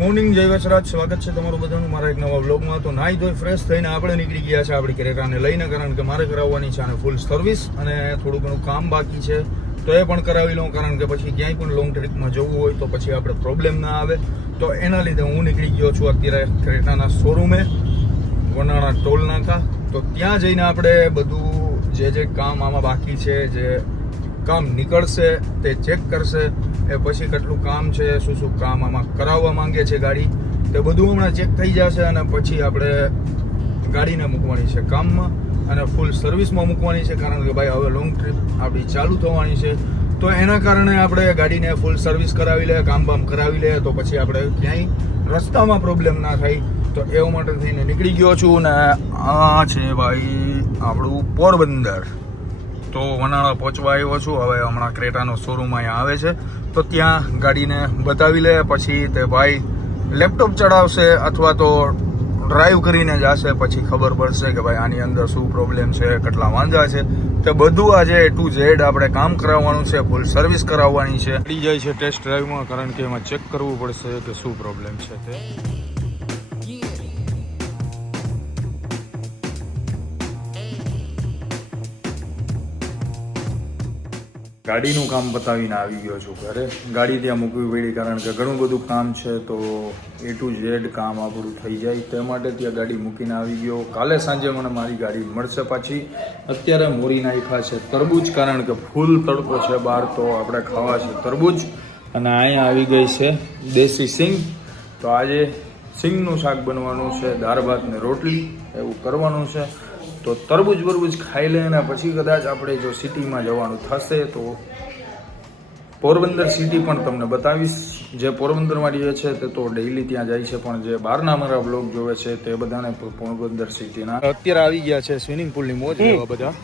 Morning જય વચરાજ, સ્વાગત છે તમારું બધાનું મારા એક નવા વ્લોગમાં. તો નાહી ધોઈ ફ્રેશ થઈને આપણે નીકળી ગયા છે આપણી ક્રેટાને લઈને, કારણ કે મારે કરાવવાની છે આને ફૂલ સર્વિસ અને થોડું ઘણું કામ બાકી છે તો એ પણ કરાવી લઉં, કારણ કે પછી ક્યાંય પણ લોંગ ટ્રીપમાં જવું હોય તો પછી આપણે પ્રોબ્લેમ ના આવે. તો એના લીધે હું નીકળી ગયો છું અત્યારે ક્રેટાના શોરૂમે, વનાણા ટોલ નાકા. તો ત્યાં જઈને આપણે બધું જે કામ આમાં બાકી છે, જે કામ નીકળશે તે ચેક કરશે, એ પછી કેટલું કામ છે, શું કામ આમાં કરાવવા માંગે છે ગાડી, તે બધું હમણાં ચેક થઈ જશે અને પછી આપણે ગાડીને મૂકવાની છે કામમાં અને ફૂલ સર્વિસમાં મૂકવાની છે, કારણ કે ભાઈ હવે લોંગ ટ્રીપ આપણી ચાલુ થવાની છે. તો એના કારણે આપણે ગાડીને ફૂલ સર્વિસ કરાવી લે, કામ બામ કરાવી લે, તો પછી આપણે ક્યાંય રસ્તામાં પ્રોબ્લેમ ના થાય. તો એવું માટે થઈને નીકળી ગયો છું ને આ છે ભાઈ આપણું પોરબંદર. તો વનાળા પહોંચવા આવ્યો છું. હવે હમણાં ક્રેટાનો શોરૂમ અહીંયા આવે છે તો ત્યાં ગાડીને બતાવી લે, પછી તે ભાઈ લેપટોપ ચડાવશે અથવા તો ડ્રાઈવ કરીને જશે, પછી ખબર પડશે કે ભાઈ આની અંદર શું પ્રોબ્લેમ છે, કેટલા વાંધા છે. તે બધું આજે A to Z આપણે કામ કરાવવાનું છે, ફૂલ સર્વિસ કરાવવાની છે. પડી જાય છે ટેસ્ટ ડ્રાઈવમાં, કારણ કે એમાં ચેક કરવું પડશે કે શું પ્રોબ્લેમ છે તે. ગાડીનું કામ પતાવીને આવી ગયો છું ઘરે. ગાડી ત્યાં મૂકવી પડી, કારણ કે ઘણું બધું કામ છે તો A to Z કામ આપણું થઈ જાય તે માટે ત્યાં ગાડી મૂકીને આવી ગયો. કાલે સાંજે મને મારી ગાડી મળશે પાછી. અત્યારે મોરી નાખ્યા છે તરબૂચ, કારણ કે ફૂલ તડકો છે બહાર, તો આપણે ખાવા છે તરબૂચ. અને અહીંયા આવી ગઈ છે દેશી સિંગ. તો આજે સિંગનું શાક બનવાનું છે, દાળ ભાત ને રોટલી એવું કરવાનું છે. તો તરબૂચ બરબૂચ ખાઈ લે અને પછી કદાચ આપણે જો સિટીમાં જવાનું થશે તો પોરબંદર સિટી પણ તમને બતાવીશ. જે પોરબંદરમાં રહે છે તે તો ડેઈલી ત્યાં જાય છે, પણ જે બહારના મારા બ્લોગ જોવે છે તે બધાને પોરબંદર સિટીના. અત્યારે આવી ગયા છે સ્વિમિંગ પુલની મોજ લેવા બધા.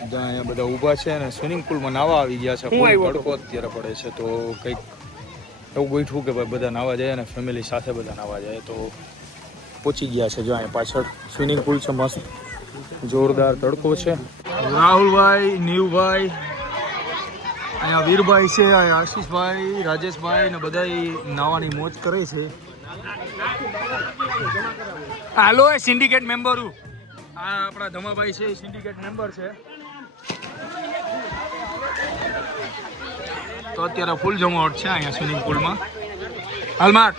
અહીંયા બધા ઊભા છે અને સ્વિમિંગ પુલમાં નાવા આવી ગયા છે. તડકો અત્યારે પડે છે તો કંઈક એવું ગોઠવું કે ભાઈ બધા નાવા જાય અને ફેમિલી સાથે બધા નાવા જાય. તો પહોંચી ગયા છે. જો અહીંયા પાછળ સ્વિમિંગ પુલ છે, મસ્ત જોરદાર તડકો છે. રાહુલભાઈ, નીવભાઈ, અહીંયા વીરભાઈ છે, અહીંયા આશીષભાઈ, રાજેશભાઈ ને બધા નાવાની મોજ કરે છે. હાલો એ સિન્ડિકેટ મેમ્બર, આ આપણા ધમાભાઈ છે, સિન્ડિકેટ મેમ્બર છે. તો અત્યારે ફૂલ જમાવટ છે અહીંયા સ્વિમિંગ પુલમાં. હાલ માર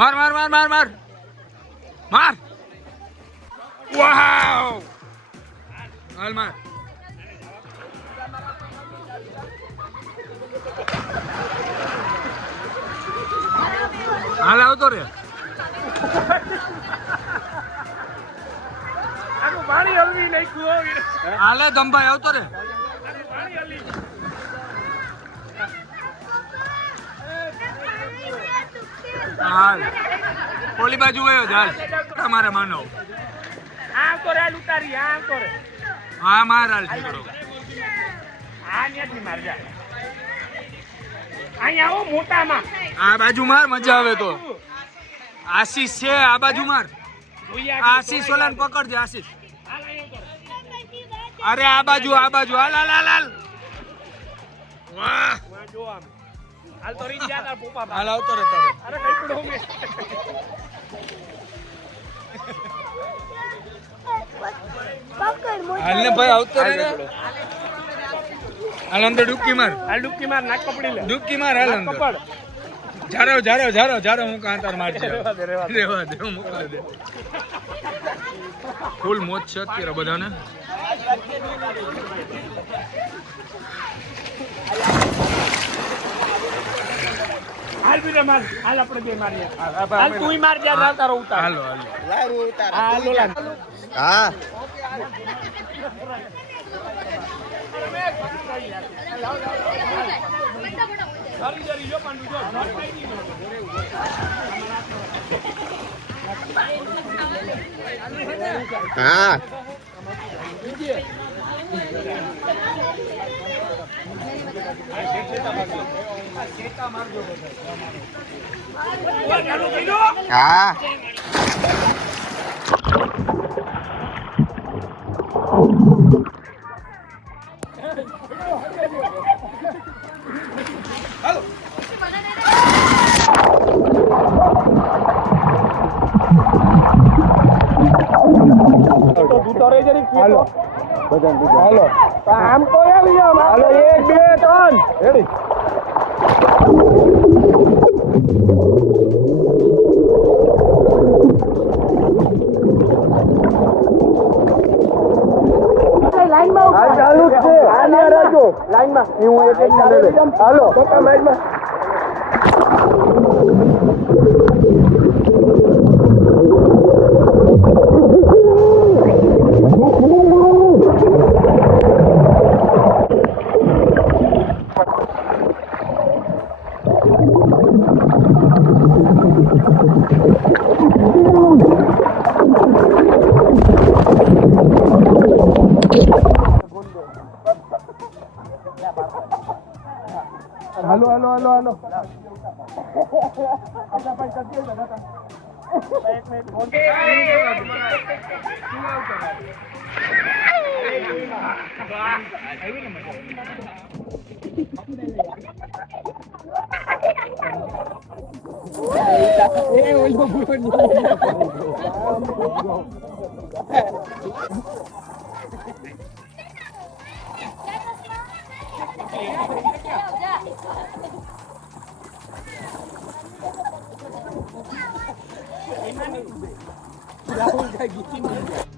માર માર માર માર માર માર. વાવ, હાલ માર. હાલ આવતો રે. પાણી હલવી નાખ્યું. હાલે દમભાઈ આવતો રે. હાલ ઓલી બાજુ ગયો ચાલ તમારે માનો. આમ તો રેલ ઉતારી, આમ તો રે. હા માર હાલ ઠીકડો. આ ન્યાથી માર જા. અહીંયા આવો મોટામાં. આ બાજુ માર, મજા આવે તો. આશીષ છે આ બાજુ માર. આશીષ ઓલાને પકડજે આશીષ. અરે આ બાજુ, આ બાજુ. હાલ હાલ હાલ હાલ. વાહ, જો આમ હાલ તો રીત જા તાર પોપા. હાલ આવતો રે તારે. અરે કઈકડો મે. હાલ ને ભાઈ આવતો રે. હાલ અંદર ડૂબકી માર. હાલ ડૂબકી માર, નાક કપડી લે. ડૂબકી માર હાલ અંદર. કપડ. જારો જારો જારો જારો હું કાંતાર મારજે. રેવા દે. રેવા દે, મોકલી દે. ફૂલ મોજ છે અત્યારે બધાને. હાલ બીરે માર, હાલ આપણે બે મારીએ. હાલ તુંય માર જા, તારો ઉતાર. હાલો હાલો. લારું ઉતાર. હાલ ઓલા. હા જરી જો પાંડુ જો. હા હા હાલો ઘરે જરી હાલો હાલો આમ તો આવી જાવ હાલો 1 2 3 રેડી લાઈનમાં હાલ ચાલુ જ છે હાલ રાખજો લાઈનમાં હું એક એક ને લે હાલો લાઈનમાં હાલો હાલો હાલો હાલો રાહુલ કાંઈ ગીચી નહીં